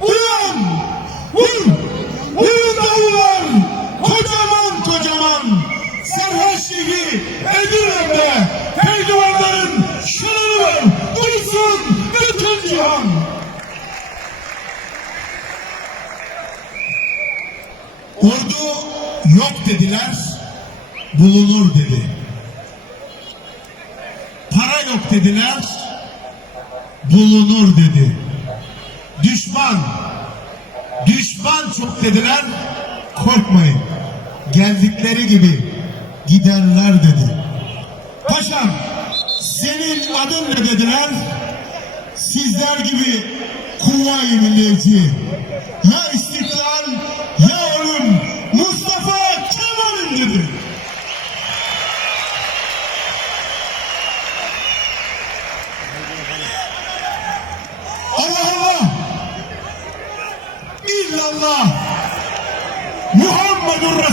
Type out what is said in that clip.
Uyan! Vur! Vurun davullar! Kocaman kocaman! Serhaşligi Edirne'de pehlivanların şanını! Duysun bütün cihan! Ordu yok dediler, bulunur dedi. Para yok dediler, bulunur dedi. Düşman, düşman çok dediler, korkmayın. Geldikleri gibi giderler dedi. Paşam, senin adın ne dediler? Sizler gibi kuvva-i milliyetçi. Ya istiklal, ya ölüm, Mustafa Kemal'in dedi. Allah! İllallah! Muhammedur Resulullah!